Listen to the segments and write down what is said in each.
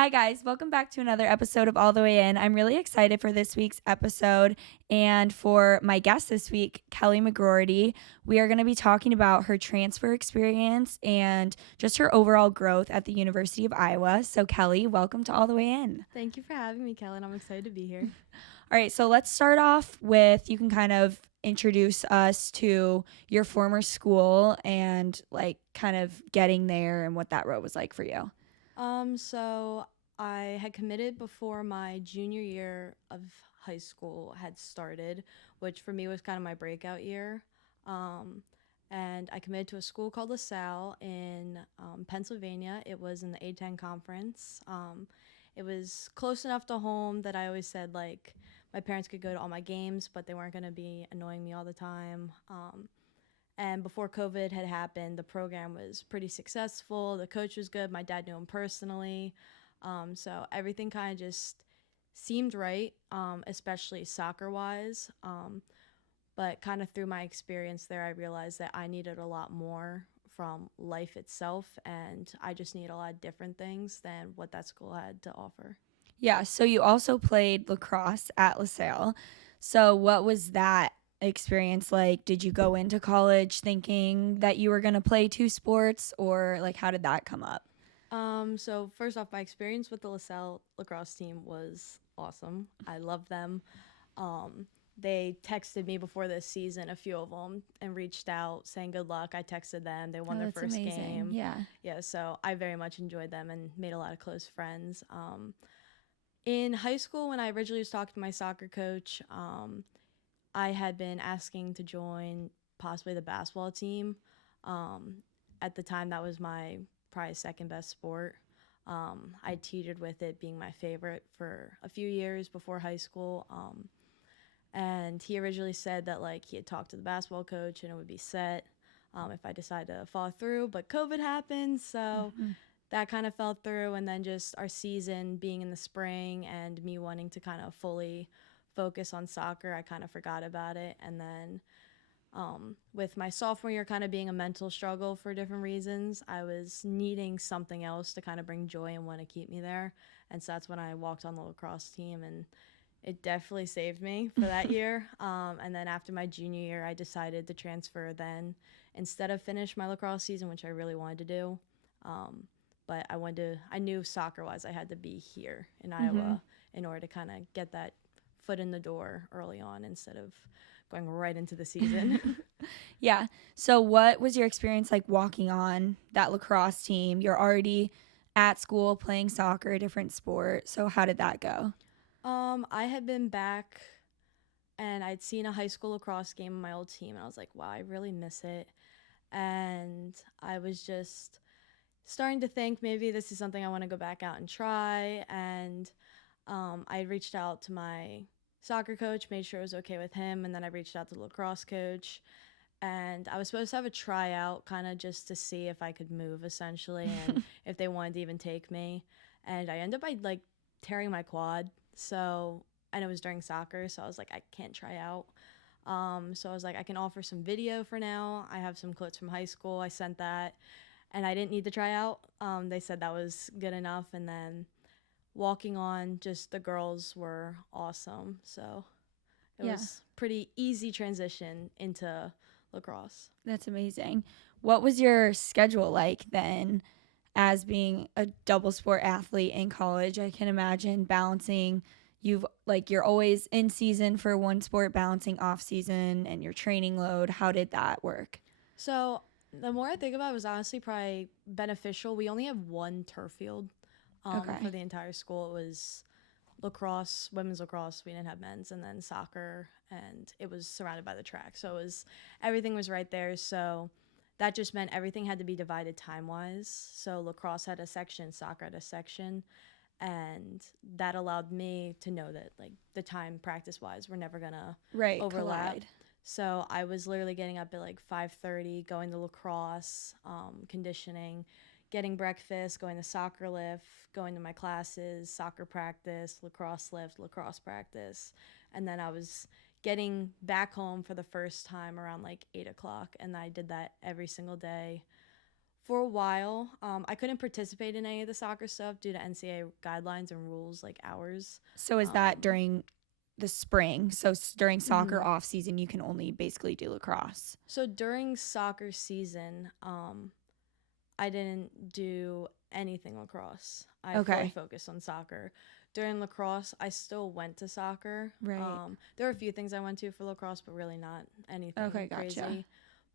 Hi, guys. Welcome back to another episode of All the Way In. I'm really excited for this week's episode and for my guest this week, Kelli McGroarty. We are going to be talking about her transfer experience and just her overall growth at the University of Iowa. So, Kelli, welcome to All the Way In. Thank you for having me, Kellen. I'm excited to be here. All right, so let's start off with you can kind of introduce us to your former school and like kind of getting there and what that road was like for you. So I had committed before my junior year of high school had started, which for me was kind of my breakout year. Um, and I committed to a school called Lasalle in Pennsylvania. It was in the A10 conference. It was close enough to home that I always said like my parents could go to all my games, but they weren't going to be annoying me all the time. And before COVID had happened, the program was pretty successful. The coach was good. My dad knew him personally. So everything kind of just seemed right, especially soccer wise. But kind of through my experience there, I realized that I needed a lot more from life itself. And I just need a lot of different things than what that school had to offer. Yeah, so you also played lacrosse at LaSalle. So what was that experience like? Did you go into college thinking that you were going to play two sports or like how did that come up? So first off, my experience with the LaSalle lacrosse team was awesome. I love them. Um, they texted me before this season, a few of them, and reached out saying good luck. I texted them. They won Oh, their that's first amazing. game. Yeah. Yeah, so I very much enjoyed them and made a lot of close friends. In high school, when I originally was talking to my soccer coach, I had been asking to join possibly the basketball team. Um, at the time, that was my probably second best sport. I teetered with it being my favorite for a few years before high school. And he originally said that like he had talked to the basketball coach and it would be set if I decided to follow through. But COVID happened, so Mhm. that kind of fell through. And then just our season being in the spring and me wanting to kind of fully focus on soccer, I kind of forgot about it. And then with my sophomore year kind of being a mental struggle for different reasons, I was needing something else to kind of bring joy and want to keep me there. And so that's when I walked on the lacrosse team, and it definitely saved me for that year. And then after my junior year, I decided to transfer then instead of finish my lacrosse season, which I really wanted to do. Um, but I knew soccer wise, I had to be here in Mhm. Iowa in order to kind of get that foot in the door early on instead of going right into the season. Yeah. So what was your experience like walking on that lacrosse team? You're already at school playing soccer, a different sport. So how did that go? I had been back and I'd seen a high school lacrosse game on my old team, and I was like, wow, I really miss it. And I was just starting to think maybe this is something I want to go back out and try. And I reached out to my soccer coach, made sure it was okay with him, and then I reached out to the lacrosse coach. And I was supposed to have a tryout kind of just to see if I could move essentially and if they wanted to even take me. And I ended up by like tearing my quad. So, and it was during soccer. So I was like, I can't try out. So I was like, I can offer some video for now. I have some clips from high school. I sent that and I didn't need to try out. They said that was good enough. And then walking on, just the girls were awesome. So it Yeah. was pretty easy transition into lacrosse. That's amazing. What was your schedule like then as being a double sport athlete in college? I can imagine balancing you've like you're always in season for one sport, balancing off season and your training load. How did that work? So the more I think about it, was honestly probably beneficial. We only have one turf field for Okay. the entire school. It was lacrosse, women's lacrosse. We didn't have men's, and then soccer, and it was surrounded by the track. So it was everything was right there. So that just meant everything had to be divided time wise. So lacrosse had a section, soccer had a section, and that allowed me to know that like the time practice wise, we're never gonna Right, overlap. collide. So I was literally getting up at like 5:30, going to lacrosse, conditioning, getting breakfast, going to soccer lift, going to my classes, soccer practice, lacrosse lift, lacrosse practice, and then I was getting back home for the first time around like 8 o'clock, and I did that every single day For a while, I couldn't participate in any of the soccer stuff due to NCAA guidelines and rules like ours. So is that Um, during the spring? So during soccer mhm. off season, you can only basically do lacrosse. So during soccer season, I didn't do anything lacrosse. I fully Okay. focused on soccer. During lacrosse, I still went to soccer. Right. There were a few things I went to for lacrosse, but really not Okay, anything gotcha. crazy.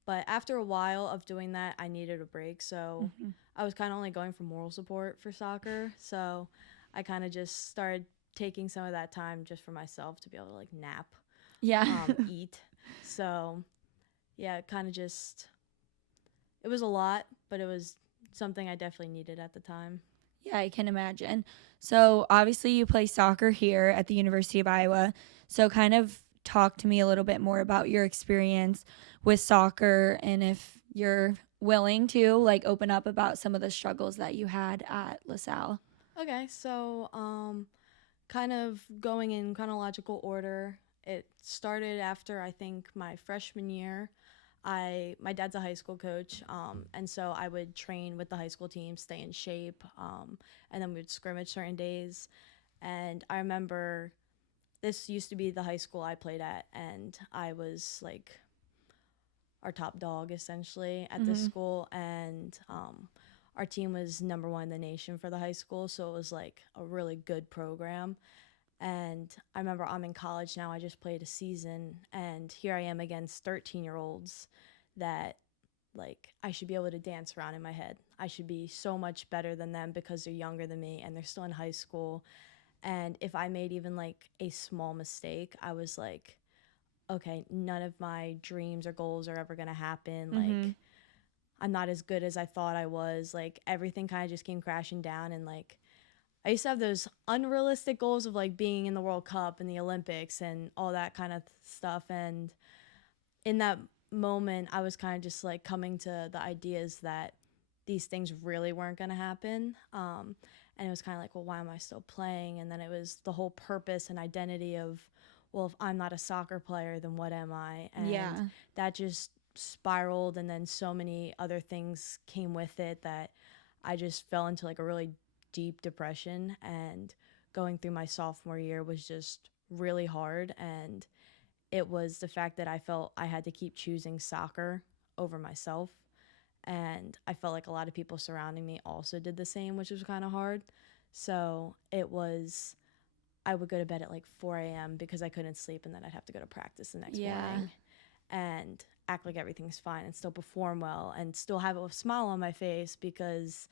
But after a while of doing that, I needed a break. So Hmm. I was kind of only going for moral support for soccer. So I kind of just started taking some of that time just for myself to be able to like nap, Yeah. eat. So yeah, kind of just, it was a lot, but it was something I definitely needed at the time. Yeah, I can imagine. So obviously you play soccer here at the University of Iowa. So kind of talk to me a little bit more about your experience with soccer and if you're willing to like open up about some of the struggles that you had at Lasalle. Okay, so kind of going in chronological order, it started after I think my freshman year. My dad's a high school coach, and so I would train with the high school team, stay in shape, and then we would scrimmage certain days. And I remember this used to be the high school I played at, and I was like our top dog essentially at this Hmm. school, and our team was number one in the nation for the high school, so it was like a really good program. And I remember I'm in college now. I just played a season, and here I am against 13-year-olds that like I should be able to dance around in my head. I should be so much better than them because they're younger than me and they're still in high school. And if I made even like a small mistake, I was like, okay, none of my dreams or goals are ever going to happen. Hmm. Like, I'm not as good as I thought I was. Like, everything kind of just came crashing down. And like, I used to have those unrealistic goals of like being in the World Cup and the Olympics and all that kind of stuff. And in that moment, I was kind of just like coming to the ideas that these things really weren't going to happen. And it was kind of like, well, why am I still playing? And then it was the whole purpose and identity of, well, if I'm not a soccer player, then what am I? And Yeah. that just spiraled. And then so many other things came with it that I just fell into like a really deep depression. And going through my sophomore year was just really hard. And it was the fact that I felt I had to keep choosing soccer over myself. And I felt like a lot of people surrounding me also did the same, which was kind of hard. So it was, I would go to bed at like 4 a.m. because I couldn't sleep, and then I'd have to go to practice the next Yeah. morning and act like everything's fine and still perform well and still have a smile on my face because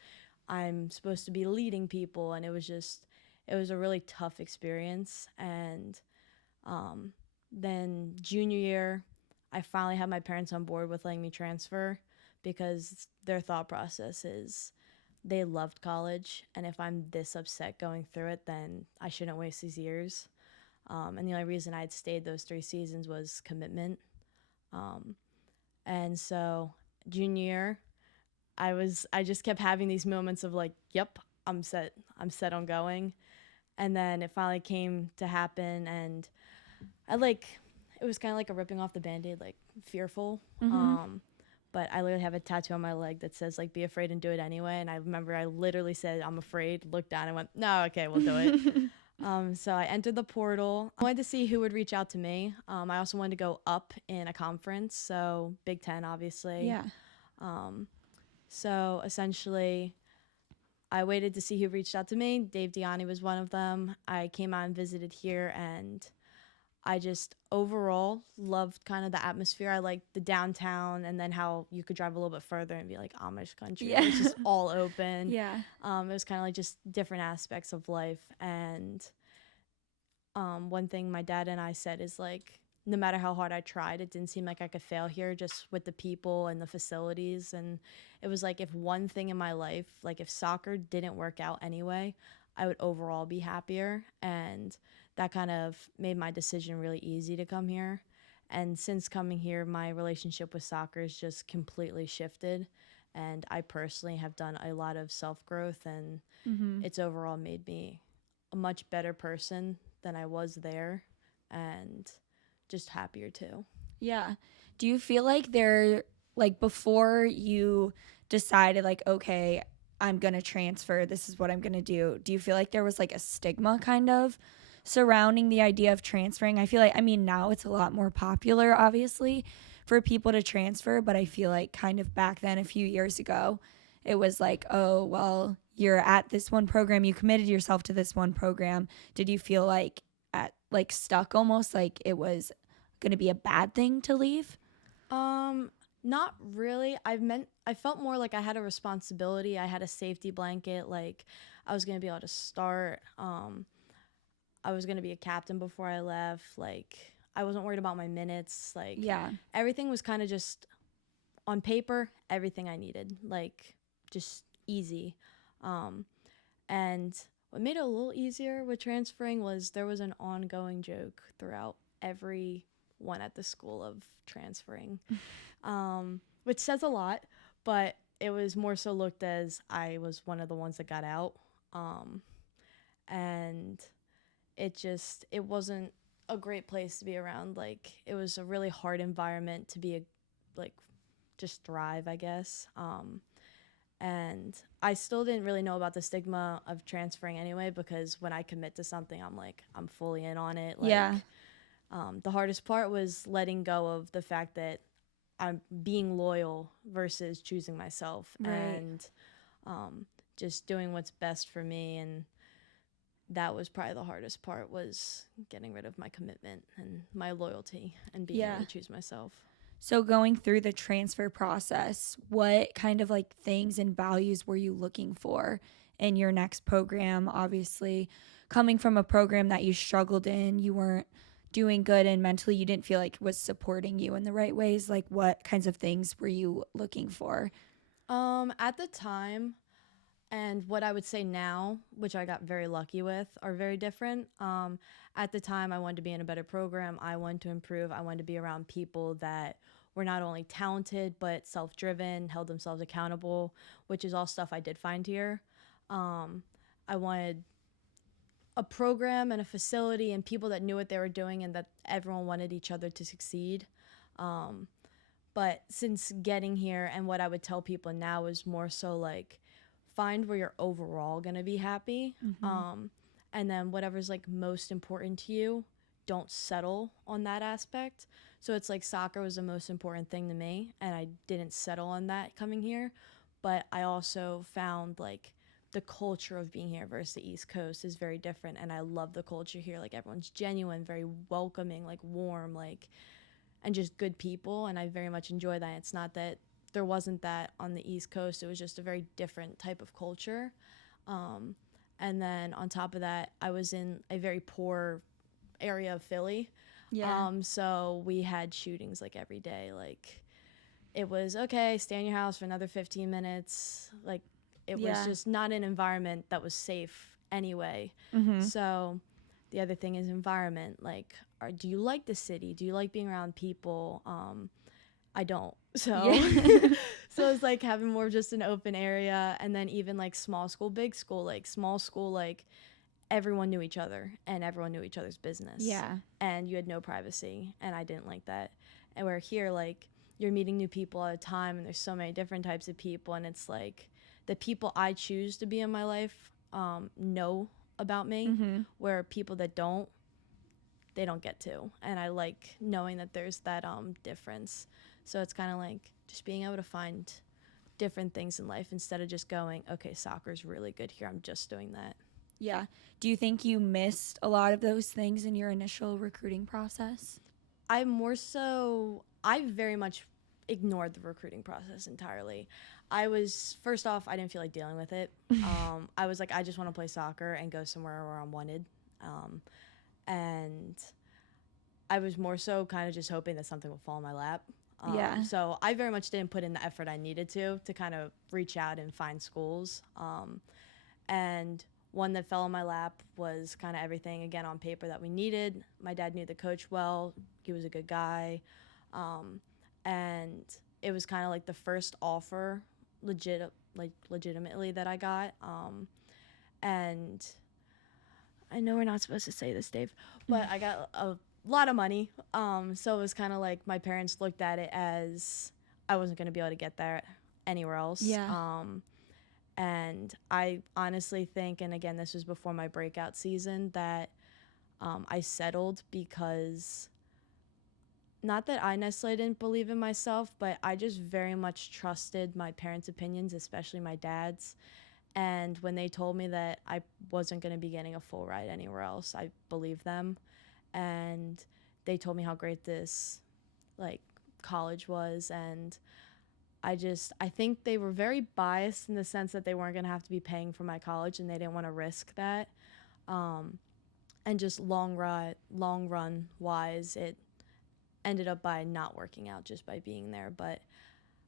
I'm supposed to be leading people. And it was just, it was a really tough experience. And um, then junior year, I finally had my parents on board with letting me transfer because their thought process is they loved college, and if I'm this upset going through it, then I shouldn't waste these years. And the only reason I'd stayed those 3 seasons was commitment. Um, and so junior year, I just kept having these moments of like, yep, I'm set on going. And then it finally came to happen, and I like, it was kind of like a ripping off the band-aid, like fearful. Hmm. But I literally have a tattoo on my leg that says like be afraid and do it anyway. And I remember I literally said I'm afraid, looked down and went, no, okay, we'll do it. So I entered the portal. I wanted to see who would reach out to me. I also wanted to go up in a conference, so Big Ten, obviously. Yeah. Um, so essentially, I waited to see who reached out to me. Dave Diani was one of them. I came out and visited here, and I just overall loved kind of the atmosphere. I liked the downtown, and then how you could drive a little bit further and be like Amish country. Yeah. It was just all open. Yeah. It was kind of like just different aspects of life. And one thing my dad and I said is like, no matter how hard I tried, it didn't seem like I could fail here just with the people and the facilities. And it was like, if one thing in my life, like if soccer didn't work out anyway, I would overall be happier. And that kind of made my decision really easy to come here. And since coming here, my relationship with soccer has just completely shifted. And I personally have done a lot of self growth, and Hmm. it's overall made me a much better person than I was there, and just happier too. Yeah. Do you feel like there, like before you decided like, okay, I'm going to transfer. This is what I'm going to do. Do you feel like there was like a stigma kind of surrounding the idea of transferring? I feel like, I mean, now it's a lot more popular, obviously, for people to transfer, but I feel like kind of back then, a few years ago, it was like, oh, well, you're at this one program, you committed yourself to this one program. Did you feel like stuck almost, like it was going to be a bad thing to leave? Um, Not really. I felt more like I had a responsibility. I had a safety blanket. Like I was gonna be able to start. I was gonna be a captain before I left. Like I wasn't worried about my minutes. Like Yeah. everything was kind of just on paper. Everything I needed. Like just easy. Um, and what made it a little easier with transferring was there was an ongoing joke throughout every one at the school of transferring, which says a lot, but it was more so looked as I was one of the ones that got out. Um, and it wasn't a great place to be around. Like, it was a really hard environment to be like, just thrive, I guess. And I still didn't really know about the stigma of transferring anyway, because when I commit to something, I'm fully in on it. Like, Yeah. the hardest part was letting go of the fact that I'm being loyal versus choosing myself, Right. and just doing what's best for me. And that was probably the hardest part, was getting rid of my commitment and my loyalty and being able to choose myself. So going through the transfer process, what kind of like things and values were you looking for in your next program? Obviously, coming from a program that you struggled in, you weren't doing good, and mentally you didn't feel like was supporting you in the right ways. Like, what kinds of things were you looking for? At the time, and what I would say now, which I got very lucky with, are very different. At the time, I wanted to be in a better program. I wanted to improve. I wanted to be around people that were not only talented but self-driven, held themselves accountable, which is all stuff I did find here. I wanted a program and a facility and people that knew what they were doing, and that everyone wanted each other to succeed. Um, but since getting here, and what I would tell people now is more so like, find where you're overall going to be happy. And then whatever's like most important to you, don't settle on that aspect. So it's like soccer was the most important thing to me, and I didn't settle on that coming here. But I also found like the culture of being here versus the East Coast is very different, and I love the culture here. Like, everyone's genuine, very welcoming, like warm, like, and just good people, and I very much enjoy that. It's not that there wasn't that on the East Coast. It was just a very different type of culture. And then on top of that, I was in a very poor area of Philly. Yeah. So we had shootings like every day. Like, it was, okay, stay in your house for another 15 minutes. Like, it was just not an environment that was safe anyway. So the other thing is environment. Like, do you like the city? Do you like being around people? I don't. So so it's like having more just an open area. And then even like small school, big school, like small school, like everyone knew each other and everyone knew each other's business. Yeah. And you had no privacy, and I didn't like that. And where here, like, you're meeting new people all the time, and there's so many different types of people, and it's like the people I choose to be in my life know about me, where people that don't, they don't get to. And I like knowing that there's that difference. So it's kind of like just being able to find different things in life instead of just going, okay, soccer's really good here, I'm just doing that. Yeah. Do you think you missed a lot of those things in your initial recruiting process? I very much ignored the recruiting process entirely. First off, I didn't feel like dealing with it. I was like, I just want to play soccer and go somewhere where I'm wanted. And I was more so kind of just hoping that something would fall in my lap. So I very much didn't put in the effort I needed to kind of reach out and find schools. And one that fell in my lap was kind of everything, again, on paper that we needed. My dad knew the coach well. He was a good guy. And it was kind of like the first offer legitimately that I got. And I know we're not supposed to say this, Dave, but I got a lot of money. So it was kind of like my parents looked at it as I wasn't going to be able to get that anywhere else. Yeah. And I honestly think, and again, this was before my breakout season, that I settled because not that I necessarily didn't believe in myself, but I just very much trusted my parents' opinions, especially my dad's. And when they told me that I wasn't going to be getting a full ride anywhere else, I believed them. And they told me how great this like college was, and I think they were very biased in the sense that they weren't going to have to be paying for my college and they didn't want to risk that. Um, and just long run wise, it ended up by not working out just by being there. But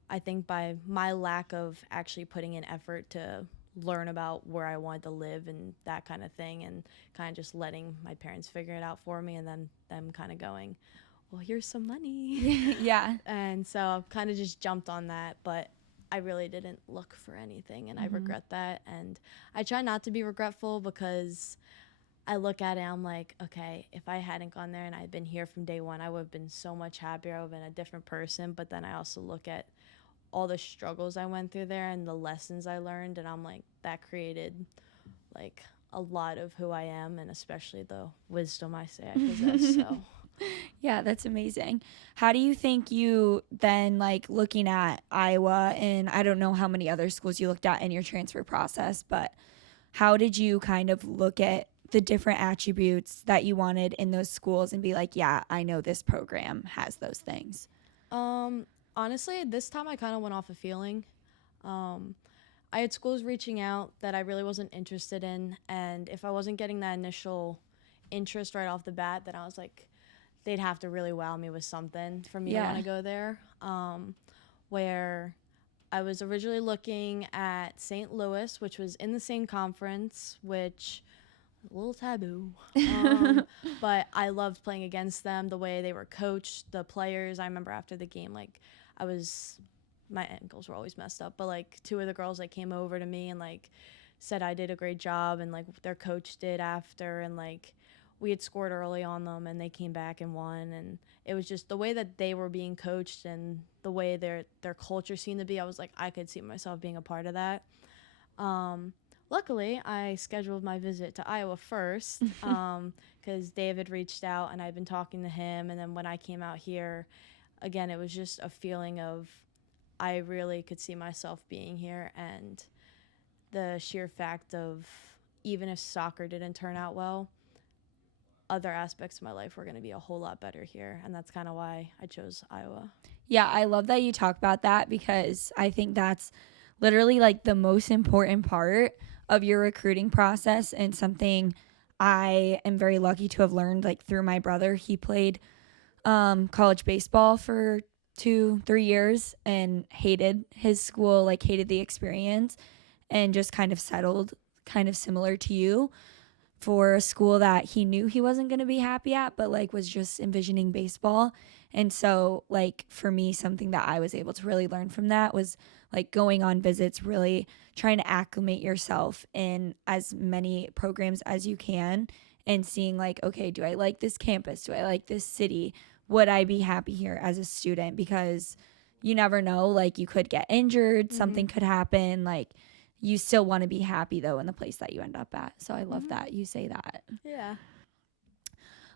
I think by my lack of actually putting in effort to learn about where I wanted to live and that kind of thing, and kind of just letting my parents figure it out for me, and then them kind of going, well, here's some money. Yeah. And so I've kind of just jumped on that, but I really didn't look for anything, and I regret that. And I try not to be regretful because I look at it, I'm like, okay, if I hadn't gone there and I'd been here from day one, I would have been so much happier. I would have been a different person. But then I also look at all the struggles I went through there and the lessons I learned, and I'm like, that created like a lot of who I am, and especially the wisdom I say I possess. So Yeah, that's amazing. How do you think you then, like, looking at Iowa, and I don't know how many other schools you looked at in your transfer process, but how did you kind of look at the different attributes that you wanted in those schools and be like, yeah, I know this program has those things? honestly, this time I kind of went off a feeling. Um, I had schools reaching out that I really wasn't interested in, and if I wasn't getting that initial interest right off the bat, then I was like, they'd have to really wow me with something for me to want Yeah. to go there. Where I was originally looking at St. Louis, which was in the same conference, which a little taboo. But I loved playing against them, the way they were coached, the players. I remember after the game, like I was, my ankles were always messed up, but like two of the girls like came over to me and like said I did a great job, and like their coach did after, and like we had scored early on them and they came back and won, and it was just the way that they were being coached and the way their culture seemed to be. I was like, I could see myself being a part of that. um, Luckily I scheduled my visit to Iowa first, because David reached out and I'd been talking to him, and then when I came out here again, it was just a feeling of I really could see myself being here, and the sheer fact of even if soccer didn't turn out well, other aspects of my life were going to be a whole lot better here, and that's kind of why I chose Iowa. Yeah, I love that you talk about that because I think that's literally like the most important part of your recruiting process, and something I am very lucky to have learned like through my brother. He played college baseball for 2-3 years and hated his school, like hated the experience, and just kind of settled, kind of similar to you, for a school that he knew he wasn't going to be happy at, but like was just envisioning baseball. And so, like, for me, something that I was able to really learn from that was like going on visits, really trying to acclimate yourself in as many programs as you can, and seeing, like, okay, do I like this campus? Do I like this city? Would I be happy here as a student? Because you never know, like, you could get injured, something could happen, like, you still want to be happy though in the place that you end up at. So I love that you say that. Yeah.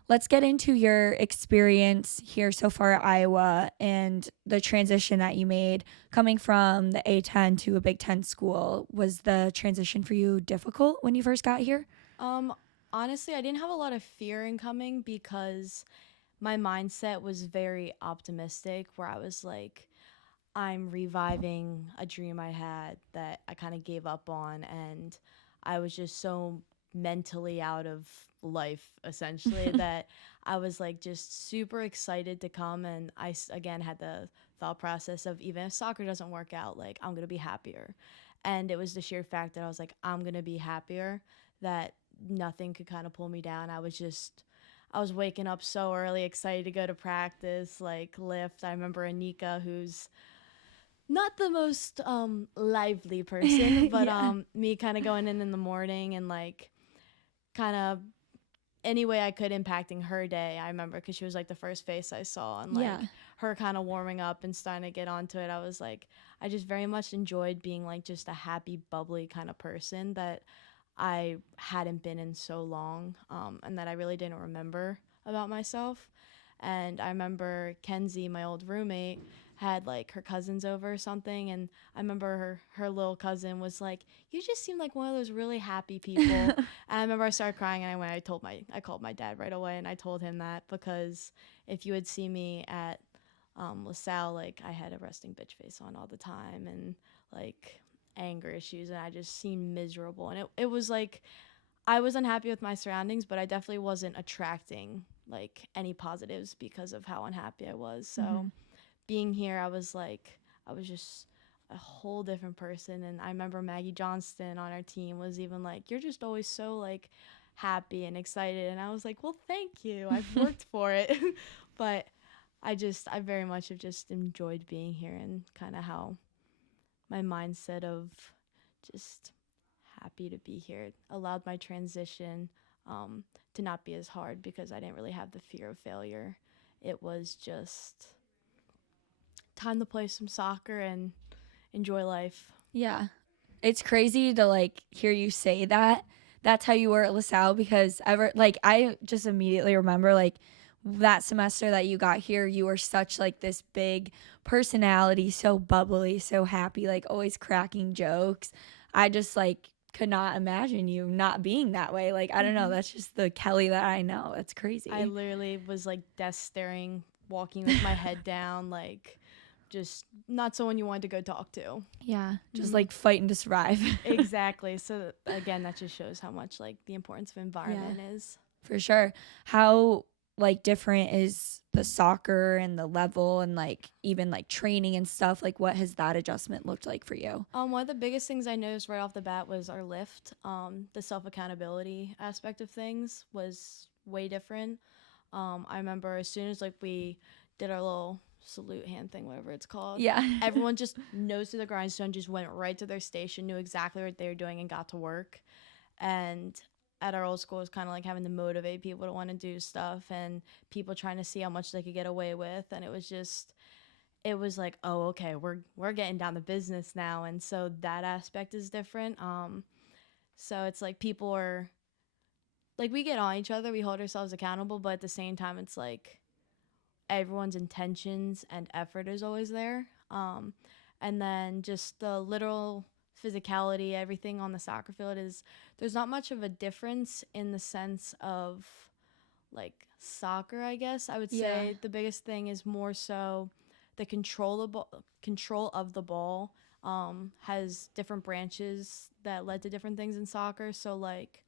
Let's get into your experience here so far at Iowa and the transition that you made coming from the A10 to a Big Ten school. Was the transition for you difficult when you first got here? Honestly, I didn't have a lot of fear in coming because my mindset was very optimistic, where I was like, I'm reviving a dream I had that I kind of gave up on, and I was just so mentally out of life essentially that I was like just super excited to come, and again had the thought process of even if soccer doesn't work out, like I'm going to be happier. And it was the sheer fact that I was like, I'm going to be happier, that nothing could kind of pull me down. I was waking up so early, excited to go to practice, like lift. I remember Anika, who's not the most lively person, but Yeah. me kind of going in the morning and like kind of any way I could impacting her day. I remember because she was like the first face I saw, and like Yeah. her kind of warming up and starting to get onto it. I was like, I just very much enjoyed being like just a happy, bubbly kind of person that I hadn't been in so long, and that I really didn't remember about myself. And I remember Kenzie, my old roommate, had like her cousins over or something, and I remember her little cousin was like, "You just seem like one of those really happy people." And I remember I started crying, and I called my dad right away, and I told him that because if you would see me at Lasalle, like I had a resting bitch face on all the time, and like anger issues, and I just seemed miserable, and it was like I was unhappy with my surroundings, but I definitely wasn't attracting like any positives because of how unhappy I was. So being here, I was just a whole different person. And I remember Maggie Johnston on our team was even like, "You're just always so like happy and excited." And I was like, "Well, thank you. I've worked for it." But I very much have just enjoyed being here, and kind of how my mindset of just happy to be here allowed my transition to not be as hard because I didn't really have the fear of failure. It was just time to play some soccer and enjoy life. Yeah. It's crazy to like hear you say that. That's how you were at LaSalle because I just immediately remember like that semester that you got here, you were such like this big personality, so bubbly, so happy, like always cracking jokes. I just like could not imagine you not being that way. Like I don't know, that's just the Kelly that I know. That's crazy. I literally was like desk staring, walking with my head down, like just not someone you wanted to go talk to. Yeah, just like fighting to survive. Exactly. So again, that just shows how much like the importance of environment is. For sure. How like different is the soccer and the level and like even like training and stuff? Like what has that adjustment looked like for you? One of the biggest things I noticed right off the bat was our lift. The self accountability aspect of things was way different. I remember as soon as like we did our little salute hand thing, whatever it's called. Yeah. Everyone just nose to the grindstone, just went right to their station, knew exactly what they were doing, and got to work. And at our old school, it was kind of like having to motivate people to want to do stuff, and people trying to see how much they could get away with. And it was like, oh, okay, we're getting down to business now. And so that aspect is different. So it's like people are like, we get on each other, we hold ourselves accountable, but at the same time, it's like everyone's intentions and effort is always there. And then just the literal physicality, everything on the soccer field is there's not much of a difference in the sense of like soccer, I guess. I would say the biggest thing is more so the control of the ball has different branches that led to different things in soccer. So like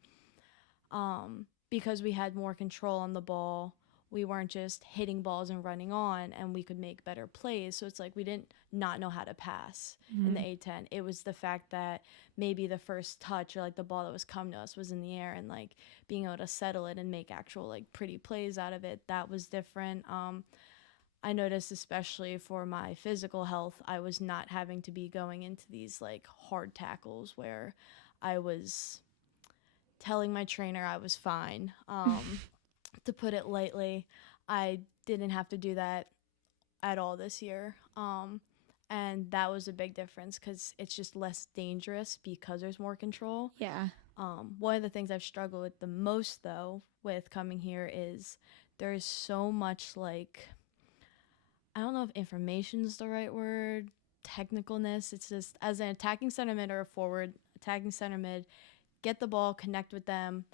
because we had more control on the ball, we weren't just hitting balls and running on, and we could make better plays. So it's like we didn't not know how to pass in the A10. It was the fact that maybe the first touch or like the ball that was coming to us was in the air, and like being able to settle it and make actual like pretty plays out of it. That was different. I noticed especially for my physical health, I was not having to be going into these like hard tackles where I was telling my trainer I was fine. To put it lightly, I didn't have to do that at all this year. And that was a big difference because it's just less dangerous because there's more control. Yeah. One of the things I've struggled with the most, though, with coming here is there is so much, like, I don't know if information's the right word, technicalness. It's just, as an attacking center mid or a forward, attacking center mid, get the ball, connect with them,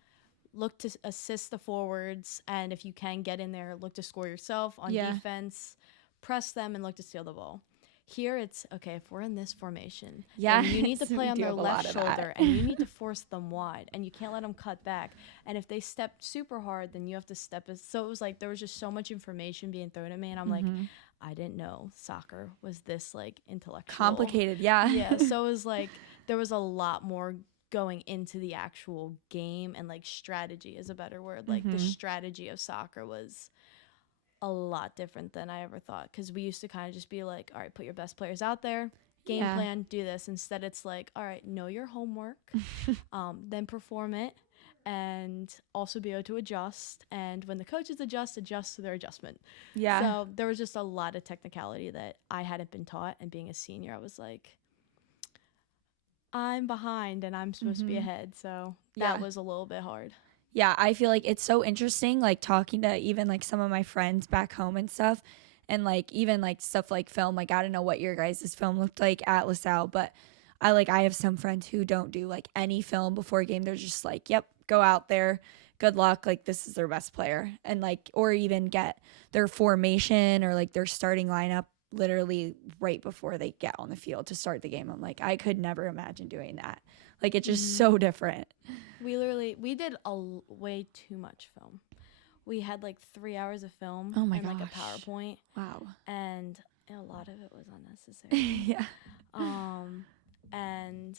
look to assist the forwards, and if you can get in there, look to score yourself. On defense, press them and look to steal the ball. Here it's, okay, if we're in this formation, then you need to play on their left shoulder, and you need to force them wide, and you can't let them cut back. And if they step super hard, then you have to step. So it was like there was just so much information being thrown at me, and I'm like, I didn't know soccer was this like intellectual. Complicated, yeah. Yeah, so it was like there was a lot more going into the actual game, and like strategy is a better word. Like the strategy of soccer was a lot different than I ever thought, because we used to kind of just be like, all right, put your best players out there, game plan, do this. Instead it's like, all right, know your homework, then perform it, and also be able to adjust. And when the coaches adjust to their adjustment. Yeah. So there was just a lot of technicality that I hadn't been taught. And being a senior, I was like, I'm behind and I'm supposed to be ahead. So that was a little bit hard. Yeah, I feel like it's so interesting, like talking to even like some of my friends back home and stuff, and like even like stuff like film. Like I don't know what your guys' film looked like at Lasalle, but I have some friends who don't do like any film before a game. They're just like, yep, go out there, good luck. Like this is their best player, and like or even get their formation or like their starting lineup literally right before they get on the field to start the game. I'm like, I could never imagine doing that. Like it's just so different. We did way too much film. We had like 3 hours of film and like a PowerPoint. Wow. And a lot of it was unnecessary. Yeah. And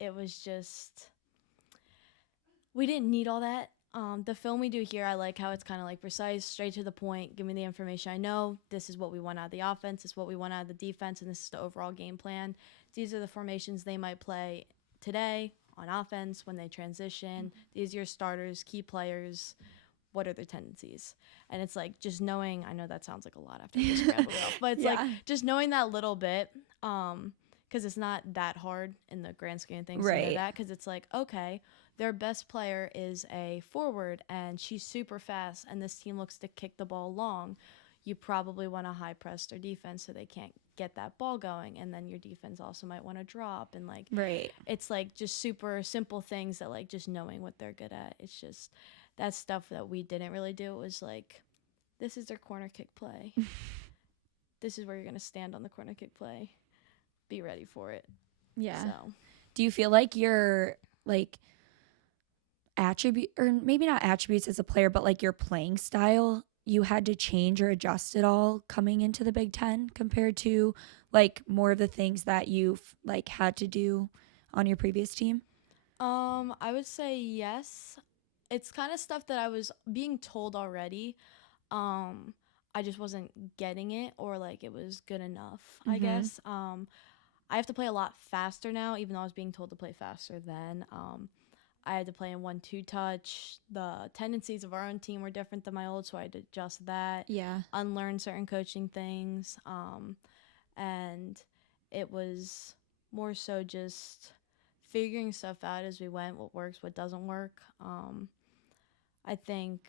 it was just, we didn't need all that. The film we do here, I like how it's kind of like precise, straight to the point. Give me the information I know. This is what we want out of the offense. This is what we want out of the defense. And this is the overall game plan. These are the formations they might play today on offense when they transition. These are your starters, key players. What are their tendencies? And it's like just knowing, I know that sounds like a lot after this scramble it off, but it's like just knowing that little bit, because it's not that hard in the grand scheme of things to know that, because it's like, okay, their best player is a forward and she's super fast and this team looks to kick the ball long. You probably want to high press their defense so they can't get that ball going, and then your defense also might want to drop, and like it's like just super simple things that like just knowing what they're good at. It's just that stuff that we didn't really do. It was like, this is their corner kick play. This is where you're going to stand on the corner kick play. Be ready for it. Yeah. So, do you feel like your like attribute, or maybe not attributes as a player, but like your playing style, you had to change or adjust at all coming into the Big Ten compared to like more of the things that you've like had to do on your previous team? I would say yes. It's kind of stuff that I was being told already. I just wasn't getting it, or like it was good enough, I guess. I have to play a lot faster now, even though I was being told to play faster then. I had to play in 1-2 touch. The tendencies of our own team were different than my old, so I had to adjust that. Yeah. Unlearn certain coaching things. And it was more so just figuring stuff out as we went, what works, what doesn't work. I think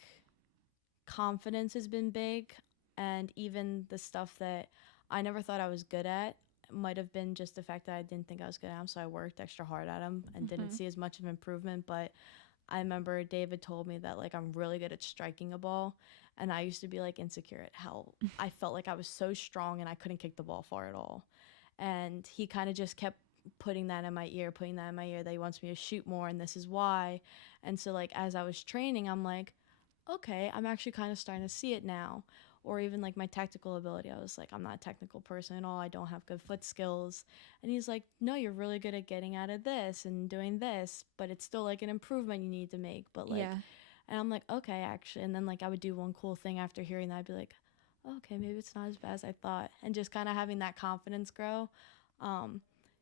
confidence has been big, and even the stuff that I never thought I was good at might have been just the fact that I didn't think I was good at them, so I worked extra hard at them and didn't see as much of improvement. But I remember David told me that like I'm really good at striking a ball, and I used to be like insecure at how I felt like I was so strong and I couldn't kick the ball far at all. And he kind of just kept putting that in my ear that he wants me to shoot more, and this is why. And so like as I was training, I'm like, okay, I'm actually kind of starting to see it now. Or even like my tactical ability, I was like, I'm not a technical person at all, I don't have good foot skills. And he's like, no, you're really good at getting out of this and doing this, but it's still like an improvement you need to make. But like, and I'm like, okay, actually. And then like I would do one cool thing after hearing that, I'd be like, okay, maybe it's not as bad as I thought. And just kind of having that confidence grow,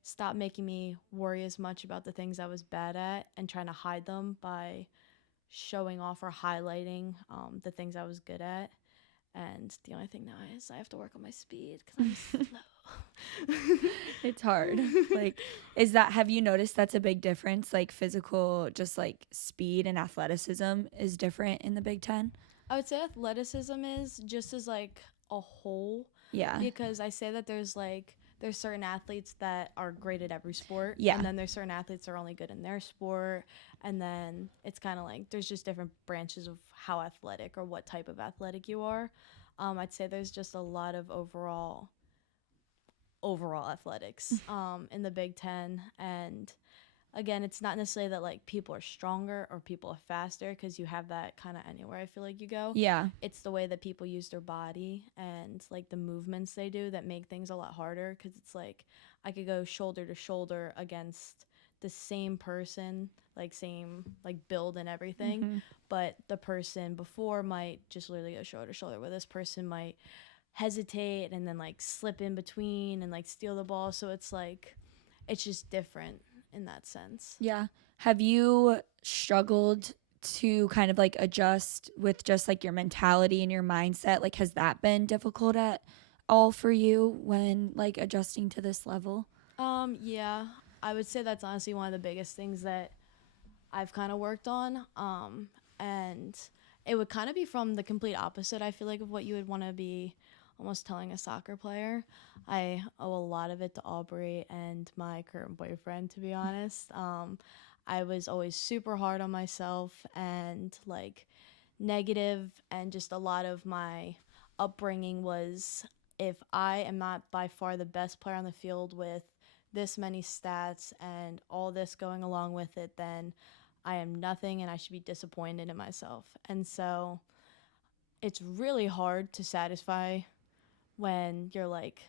stop making me worry as much about the things I was bad at and trying to hide them by showing off or highlighting the things I was good at. And the only thing now is I have to work on my speed because I'm slow. It's hard. Like, have you noticed that's a big difference? Like physical, just like speed and athleticism is different in the Big Ten? I would say athleticism is just as like a whole. Yeah. Because I say that there's certain athletes that are great at every sport. Yeah. And then there's certain athletes that are only good in their sport. And then it's kind of like there's just different branches of how athletic or what type of athletic you are. I'd say there's just a lot of overall athletics in the Big Ten. And again, it's not necessarily that like people are stronger or people are faster, because you have that kind of anywhere I feel like you go. Yeah. It's the way that people use their body and like the movements they do that make things a lot harder, because it's like I could go shoulder to shoulder against the same person, like same like build and everything, but the person before might just literally go shoulder to shoulder, where this person might hesitate and then like slip in between and like steal the ball. So it's like it's just different in that sense. Yeah. Have you struggled to kind of like adjust with just like your mentality and your mindset? Like, has that been difficult at all for you when like adjusting to this level? Yeah, I would say that's honestly one of the biggest things that I've kind of worked on. And it would kind of be from the complete opposite, I feel like, of what you would want to be almost telling a soccer player. I owe a lot of it to Aubrey and my current boyfriend, to be honest. I was always super hard on myself and like negative, and just a lot of my upbringing was, if I am not by far the best player on the field with this many stats and all this going along with it, then I am nothing and I should be disappointed in myself. And so it's really hard to satisfy when you're like,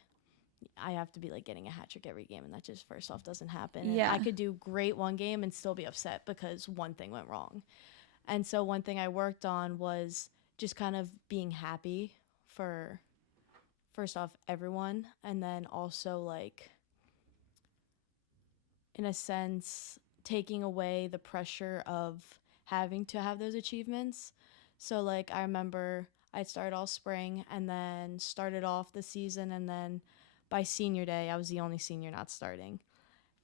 I have to be like getting a hat trick every game, and that just first off doesn't happen. And I could do great one game and still be upset because one thing went wrong. And so one thing I worked on was just kind of being happy for, first off, everyone, and then also like, in a sense, taking away the pressure of having to have those achievements. So like I remember I started all spring and then started off the season, and then by senior day I was the only senior not starting.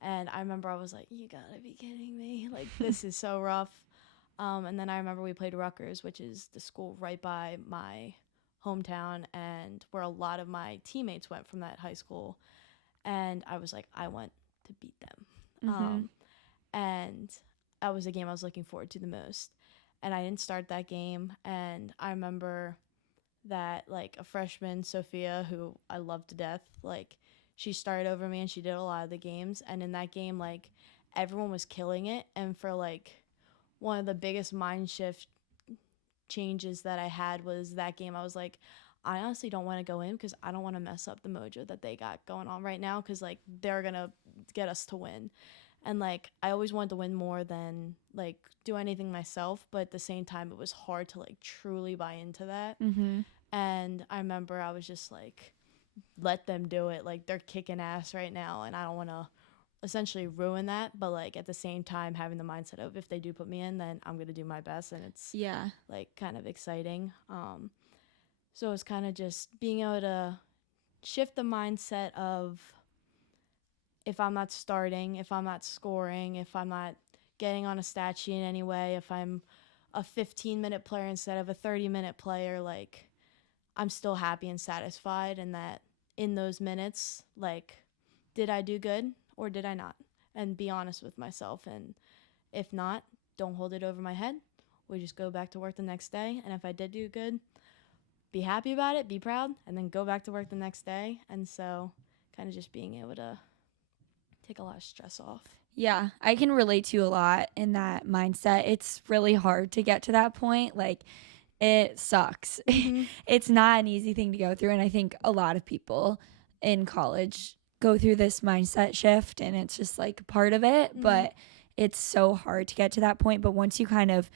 And I remember I was like, you gotta be kidding me. Like, this is so rough. And then I remember we played Rutgers, which is the school right by my hometown and where a lot of my teammates went from that high school. And I was like, I want to beat them. And that was a game I was looking forward to the most. And I didn't start that game. And I remember that like a freshman, Sophia, who I love to death, like she started over me and she did a lot of the games. And in that game, like everyone was killing it. And for like one of the biggest mind shift changes that I had was that game. I was like, I honestly don't want to go in because I don't want to mess up the mojo that they got going on right now, because like they're gonna get us to win. And like I always wanted to win more than like do anything myself, but at the same time it was hard to like truly buy into that. And I remember I was just like, let them do it, like they're kicking ass right now and I don't want to essentially ruin that, but like at the same time having the mindset of, if they do put me in, then I'm gonna do my best. And it's like kind of exciting. So it's kind of just being able to shift the mindset of, if I'm not starting, if I'm not scoring, if I'm not getting on a stat sheet in any way, if I'm a 15-minute player instead of a 30-minute player, like I'm still happy and satisfied, and that in those minutes, like, did I do good or did I not? And be honest with myself. And if not, don't hold it over my head. We just go back to work the next day. And if I did do good, be happy about it, be proud, and then go back to work the next day. And so kind of just being able to take a lot of stress off. Yeah, I can relate to you a lot in that mindset. It's really hard to get to that point. Like, it sucks. It's not an easy thing to go through. And I think a lot of people in college go through this mindset shift, and it's just like part of it. But it's so hard to get to that point. But once you kind of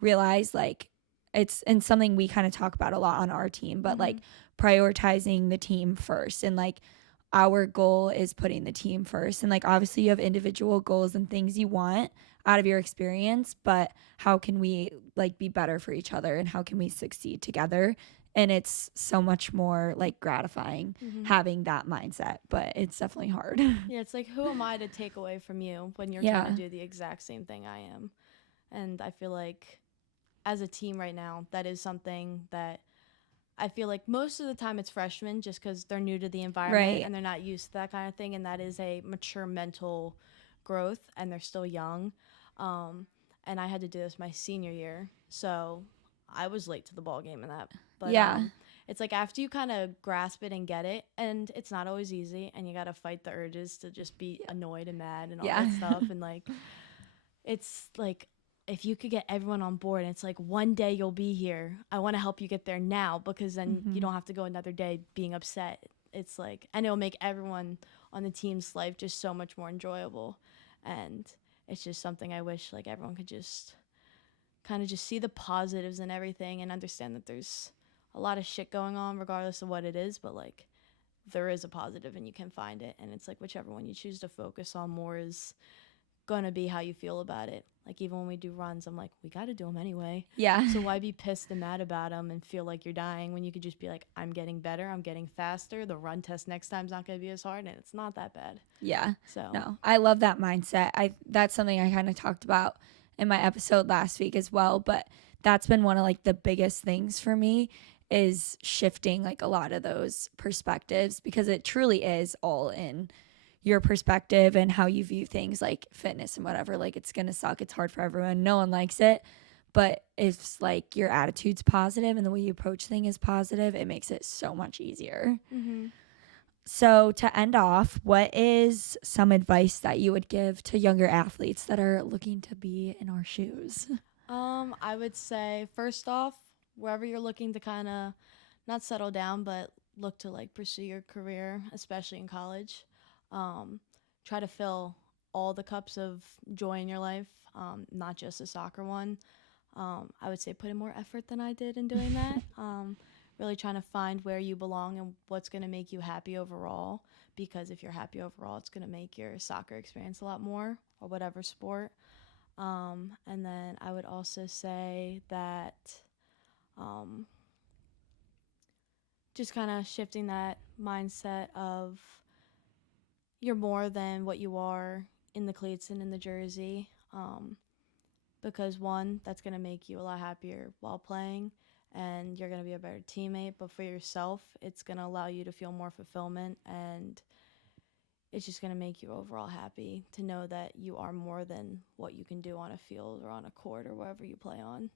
realize, like, it's, and something we kind of talk about a lot on our team, but like prioritizing the team first, and like our goal is putting the team first. And like obviously you have individual goals and things you want out of your experience, but how can we like be better for each other, and how can we succeed together? And it's so much more like gratifying having that mindset, but it's definitely hard. Yeah, it's like, who am I to take away from you when you're trying to do the exact same thing I am? And I feel like as a team right now, that is something that I feel like most of the time it's freshmen, just because they're new to the environment and they're not used to that kind of thing. And that is a mature mental growth, and they're still young. And I had to do this my senior year, so I was late to the ball game in that. But it's like after you kind of grasp it and get it, and it's not always easy, and you got to fight the urges to just be annoyed and mad and all that stuff. And like, it's like, if you could get everyone on board, and it's like, one day you'll be here, I want to help you get there now, because then you don't have to go another day being upset. It's like, and it'll make everyone on the team's life just so much more enjoyable. And it's just something I wish like everyone could just kind of just see the positives in everything, and understand that there's a lot of shit going on regardless of what it is, but like there is a positive and you can find it. And it's like whichever one you choose to focus on more is going to be how you feel about it. Like, even when we do runs, I'm like, we got to do them anyway. Yeah. So why be pissed and mad about them and feel like you're dying when you could just be like, I'm getting better, I'm getting faster. The run test next time's not going to be as hard, and it's not that bad. Yeah. So No, I love that mindset. That's something I kind of talked about in my episode last week as well, but that's been one of like the biggest things for me is shifting like a lot of those perspectives, because it truly is all in your perspective and how you view things like fitness and whatever. Like, it's going to suck. It's hard for everyone. No one likes it. But if like your attitude's positive and the way you approach things is positive, it makes it so much easier. mm-hmm. So to end off, what is some advice that you would give to younger athletes that are looking to be in our shoes? I would say, first off, wherever you're looking to kind of not settle down, but look to like pursue your career, especially in college, try to fill all the cups of joy in your life, not just a soccer one. I would say put in more effort than I did in doing that. Really trying to find where you belong and what's going to make you happy overall, because if you're happy overall, it's going to make your soccer experience a lot more, or whatever sport. And then I would also say that just kind of shifting that mindset of you're more than what you are in the cleats and in the jersey, because one, that's going to make you a lot happier while playing, and you're going to be a better teammate. But for yourself, it's going to allow you to feel more fulfillment, and it's just going to make you overall happy to know that you are more than what you can do on a field or on a court or wherever you play on.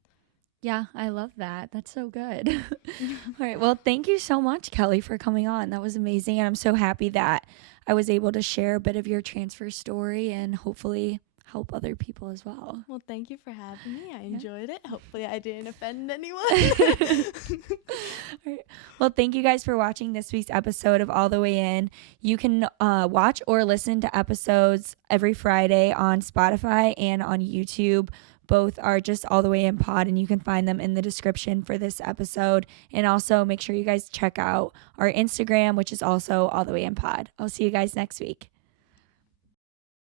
Yeah, I love that. That's so good. All right. Well, thank you so much, Kelly, for coming on. That was amazing. And I'm so happy that I was able to share a bit of your transfer story and hopefully help other people as well. Well, thank you for having me. I enjoyed it. Hopefully I didn't offend anyone. All right. Well, thank you guys for watching this week's episode of All the Way In. You can watch or listen to episodes every Friday on Spotify and on YouTube. Both are just All the Way In Pod, and you can find them in the description for this episode. And also make sure you guys check out our Instagram, which is also All the Way In Pod. I'll see you guys next week.